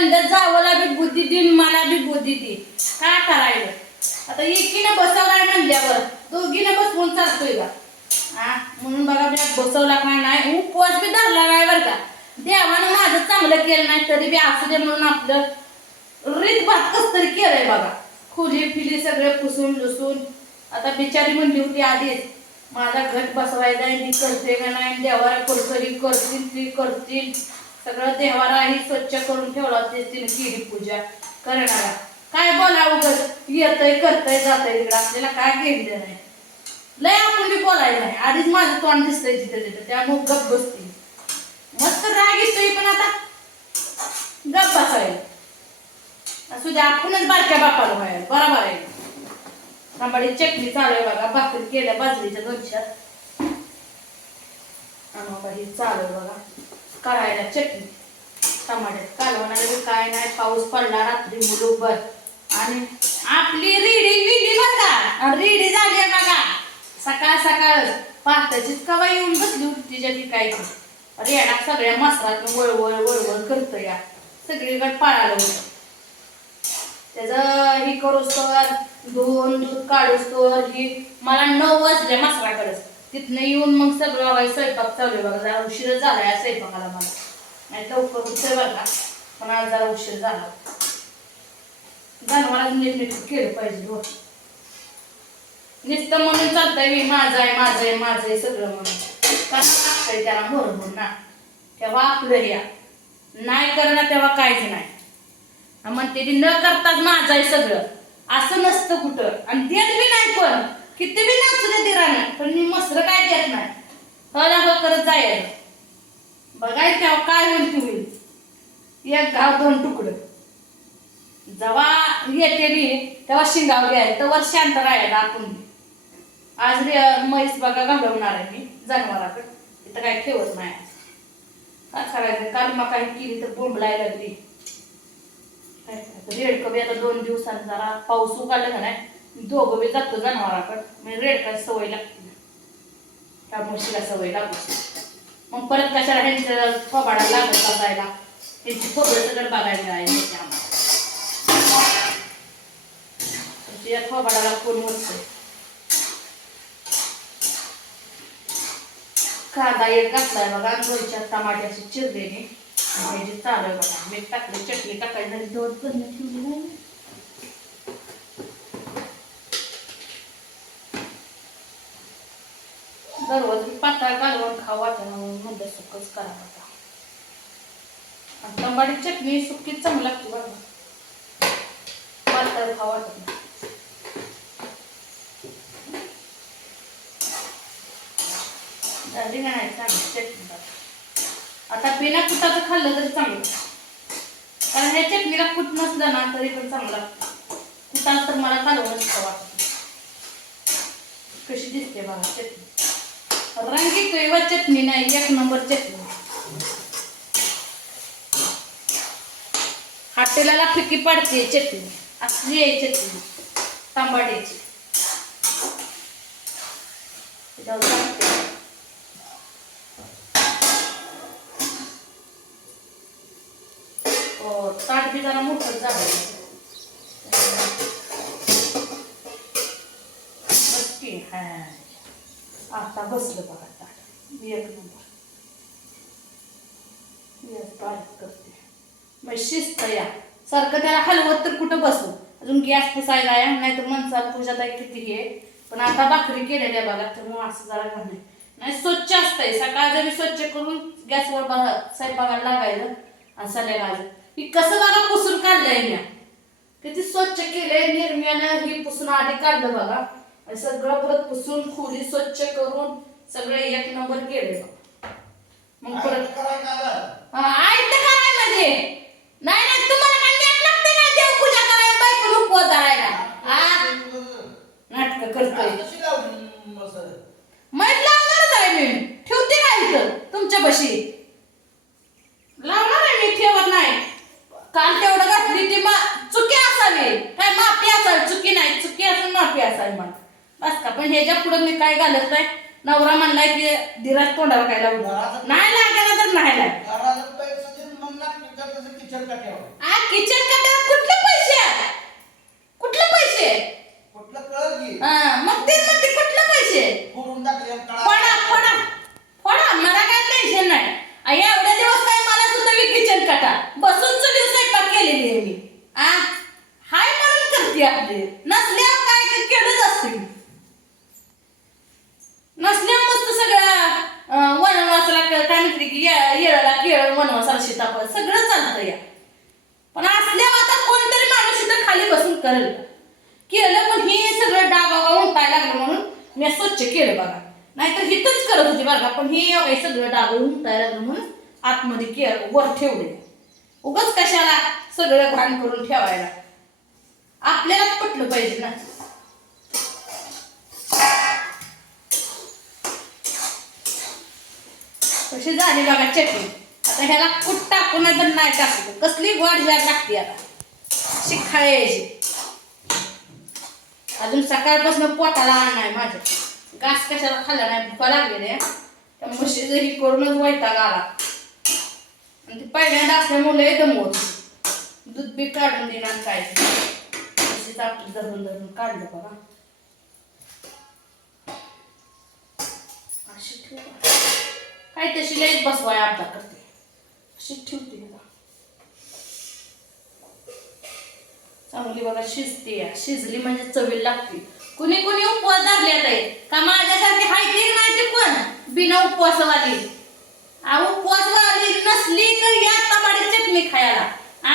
म्हणलं जावला बी बुद्धी दिन मला बी बुद्धी दिन काय करायचं? आता एकीनं बसवलाय म्हणल्यावर दोघीनं बसवून चालतोय का हा म्हणून बघा मी बसवला काय नाही उपवास बी धरला नाही बरं का. देवानं माझं चांगलं केलं नाही तरी बी असू दे म्हणून आपलं रीत भात कस तरी केलंय बघा. खुली फिली सगळे पुसून लुसून. आता बिचारी म्हणली होती आधीच माझा घट बसवायचा आहे मी करते का नाही? देवाला करतो ही करतील ती करतील. सगळं देवालाही स्वच्छ करून ठेवला ते तिने केली पूजा करणारा. काय बोलावं उगत येतय करतय जातय तिकडे आपल्याला काय घेतलं नाही लय आपण बी बोलायचं नाही आधीच माझं तोंड दिसतंय तिथे तिथं. त्यामुळे गप बसते मस्त राग येतोय पण आता. गप बसायला. असू द्या आपणच बारक्या बापाला व्हायला बरोबर आहे. आंबाडी चटणी चालू आहे बघा. भाकरी केल्या बाजरीच्या दोनशात. आणि बाबा ही चालू आहे बघा. करायला चटणी. टमाट्यात कालवणाला काय नाही पाऊस पडला रात्री मुलूबर आणि आपली रिडी लिहिली बघा. रिडी झाली आहे बघा. सकाळ सकाळ पाहताचीच कवा येऊन बसली होती तिच्या ती रेडा सगळ्या मसरात वळवळ वळवळ करतो या. सगळीकडे पळालं होतं. त्याचं ही करूस तर धुवून दूध काढूस तर ही मला नऊ वाजले मसरा तिथनं येऊन मग सगळं बाई स्वयंपाक चालू आहे बघा जरा उशीरच झाला या स्वयंपाकाला मला. नाही लवकर उठतोय बघा पण आज जरा उशीर झाला. जनावराला नीट नीट केलं पाहिजे हो. नुसतं म्हणून चालतंय मी माझं आहे माझं आहे माझं आहे सगळं म्हणून. कारण लागतंय त्याला भरभर ना. तेव्हा आपलं या. नाही करणं तेव्हा काहीच नाही. म्हणते ती न करताच माझं आहे सगळं. असं नसतं कुठं. आणि देत बी नाही पण किती बी नाचू दे दिरानं पण मी मसरं काय देत नाही. हो हला हो, करत जायला बघाय तेव्हा काय होईल ती होईल. एक गाव दोन तुकडं. जेव्हा येते तेव्हा शिंगाव घ्यायला तेव्हा शांत राहायला आपण. आज रे म्हैस बघा घालवणार आहे मी जनावराकडे. इथं काय ठेवत नाही आज. काय करायचं? काल मग काही केली तर बोंबलाय लागली काय बी आता दोन दिवसांनी जरा पाऊस उकाळला का नाही? दोघं मी जातो जनावराकडे. म्हणजे रेडकाची सवय लागते त्या म्हशीला सवय लागते. मग परत कशाला ह्यांच्या थोबाडा लागत बसायला? त्यांची थोबडं सगळं बघायला जायचं आम्हाला. थोबाडाला कोण बसतंय कांदा एक घातलाय बघा दोनच्या टमाट्याची चिरलेली. ह्याची चालू आहे बघा मीठ टाकली चटणी टाकायची आणि दोन करणं ठेवली नाही दररोज मी पातळ कालवण खाऊ वाटत म्हणून सुकच करा आता. आणि टमाटी चटणी सुकी चांगली लागते बघा. पातळ खाऊ वाटत झाली नाही चांगली चटणी आता बिना कुटाचं खाल्लं तरी चांगलं. कारण ह्या चटणीला कुट नसलं ना तरी पण चांगलं लागतं. तर मला कालवणच खाऊ कशी दिसते बघा चटणी. रंगी किंवा चटणी नाही एक नंबर चटणी. हॉटेलाला फिकी पडते चटणी असली आहे चटणी तांबाड्याची हो ताट बी जरा मोठं झालं हा. आता बसलं बघा ताट. एक नंबर. बारीक करते. मग शिस्त या. सारखं त्याला हलवत तर कुठं बसू? अजून गॅस पुसायला या नाही तर माणसाला पूजा ताई किती आहे पण आता भाकरी केलेल्या बघा तर मग असं जरा घाण नाही. स्वच्छ असतंय. सकाळ जरी स्वच्छ करून गॅसवर बघा स्वयंपाकाला लागायचं आणि संध्याकाळचं ही कसं बघा पुसून काढलंय म्या किती स्वच्छ केलंय निर्म्यानं ही पुसून आधी काढलं बघा. सगळं परत पुसून खोली स्वच्छ करून सगळे एक नंबर केले. मग परत आयतं कराय म्हणजे नाही नाही तुम्हाला काय नेट लागते का देवपूजा करायला बायको उपवास धरायला नाटक करतोय. माहीत लावणारच आहे मी. ठेवते का इथं? तुमच्या बशी लावणार आहे मी ठेवत नाही. काल तेवढं घातली ती मा चुकी असावी. काय माफी असावी चुकी नाही. चुकी असून माफी असावी मग बस का पण ह्याच्या पुढे मी काय घालत नाही नवरा म्हणलाय की धीराज तोंडाला काय लावू? नाही लागायला तर नाही लाग किचन कट्यावर. कुठले पैसे? कुठले पैसे? हा, मग ते म्हणते कुठले पैसे फोडून टाकले आणि फोडा कळा फोडा फोडा मला काय टेन्शन नाही आ, एवढे दिवस काय मला सुद्धा मी किचन कटा बसून चुली स्वयंपाक केलेली आहे मी आ हाय म्हणून करते आपली नसल्यावर काय ते केडच असते मी नसल्यावर मस्त सगळं अं, वनवासाला क- काय म्हणते की ये- येळाला केळ वनवासाला सीताफळ सगळं चालतं या. पण असल्या आता कोणतरी माणूस इथं खाली बसून करेल केलं पण हे सगळं डागा उंटायला लागलं म्हणून मी स्वच्छ केलं बघा. नाहीतर हिथंच करत होती बघा पण हे सगळं डाग उंटायला लागलं म्हणून आतमध्ये के वर ठेवले उगाच कशाला सगळं घाण करून ठेवायला? आपल्यालाच पटलं पाहिजे ना. कशी झाली बघा चटणी तर ह्याला कुठ टाकू नाही तर नाही टाकू कसली गोड जाड लागते आता. शिखायची अजून सकाळपासून पोटाला आण नाही माझ्या घास कशाला खाल्ला नाही भुका लागलेल्या त्या म्हशीचं ही करूनच वैताग आला. आणि ती पहिल्यांदा असल्यामुळे लय दमवत दूध बी काढून देणार काय म्हशीच आपलं धरून धरून काढलं बघा. अशी काय तशी लईच बसवाय अर्धा करते अशी ठेवते बघा चांगली बघा शिजते शिजली म्हणजे चवी लागते. कुणी कुणी उपवास धरल्यात आहे का माझ्यासारखी हायती नाही ते कोण? बिना उपवासवाली. आ, उपवासवाली नसली तर या टमाटे चटणी खायला.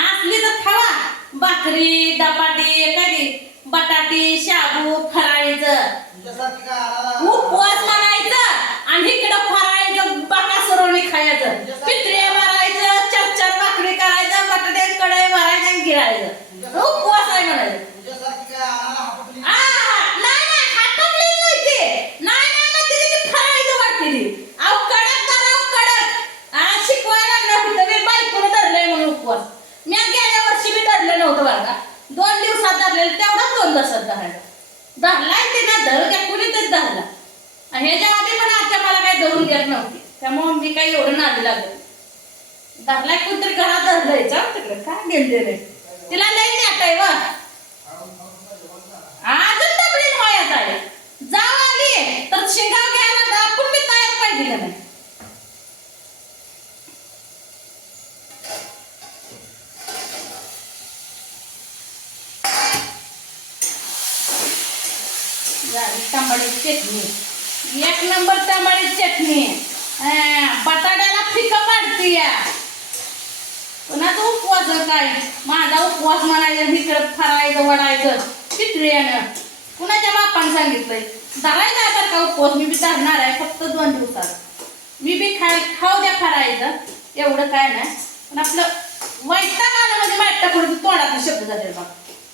असली तर खावा. भाकरी दपाटी काय बटाटी शाबू फराळीचं तुझ्यासारखी काय आला उपवास मारायचं आणि इकडं फराळायचं बाका सरवणी खायचं पित्रे मारायचं चार चार भाकरी करायचं बटाटे कढई भरायचं आणि गिरायचं उपवास आहे म्हणायचं तुझ्यासारखी काय आला हापटली आ, नाही नाही हातातली नाही ते नाही नाही म्हणते ती, ती फराळीचं वाटते ती अहो कडक करा अहो, कडक आ, शिकवायला लागणार होतं मी बायकोनं धरलंय म्हणून उपवास. मी गेल्या वर्षी मी धरलं नव्हतं बरं का. दोन दिवसात धरलेलं तेवढाच दोन दिवसात धरायला धरलाय ते ना धरू द्या कुणीतरी धरला. आणि ह्याच्या आधी पण आजच्या मला काही धरून देत नव्हती. त्यामुळे मी काही एवढं नादी लागलं धरलाय कोणतरी घरात धरलंय. जाऊ तिकडे काय गेलेलं तिला लई नाट आहे वा अजून डबडी व्हायचं आहे. जाऊ आली तर शिंगाव घ्यायला आपण मी तयार पाहिजे नाही चटणी. एक नंबर टमाट्याची चटणी. बटाट्याला फिकं पाडती या माझा उपवास काय माझा उपवास म्हणायचं इकडं फरायचं वडायचं. चित्रियानं कुणाच्या बापाने सांगितलंय? धरायचा आता का उपवास मी बी धरणार आहे फक्त दोन दिवसात. मी बी खाय खाऊ द्या फरायचं एवढं काय नाही. पण आपलं वाईटता आलं म्हणजे वाईटता करून तोंडात शब्द जाते बा.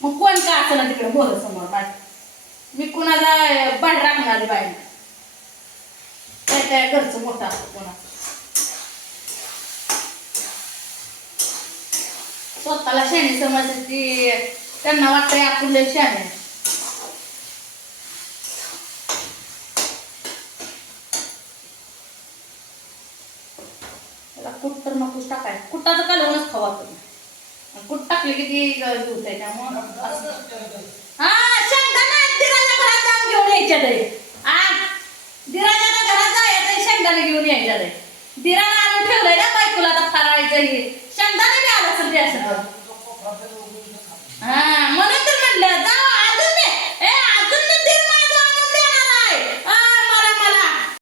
मग कोण का असं ना तिकडे बोल समोर बाय मी कुणाला बाहेर राखणारी बाई काय काय घरचं मोठं असतं कोणाचं? स्वतःला शेणी समजते ती. त्यांना वाटतंय आपण लय शाणे आहे. त्याला कुठ तर नकोच टाकाय कुटाचं कालवणच खावा तुम्ही कुठ टाकले की ती होत आहे त्यामुळं असं. हा शेंगदाणा दिराच्या घरात जाऊन घेऊन यायच्या तरी आ दिराच्या घरात जायचं शेंगाला घेऊन यायच्या तरी दिराला आणून ठेवलंय ना बायकोला आता फराळायचं हे शंकाने नाही आलं असेल ते असं हा म्हणून तर म्हणलं जा